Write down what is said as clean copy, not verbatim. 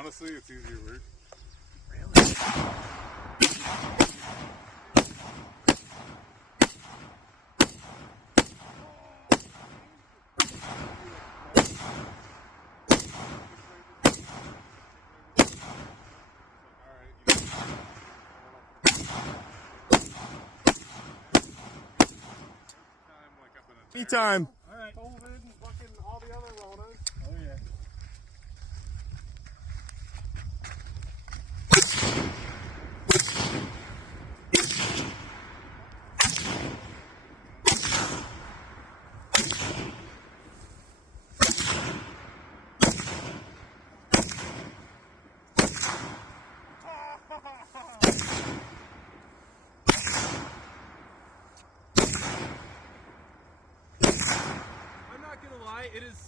Honestly, it's easier work. Really? Anytime. All right. COVID and fucking all the other Ronas. Oh yeah. I'm not gonna lie, it is so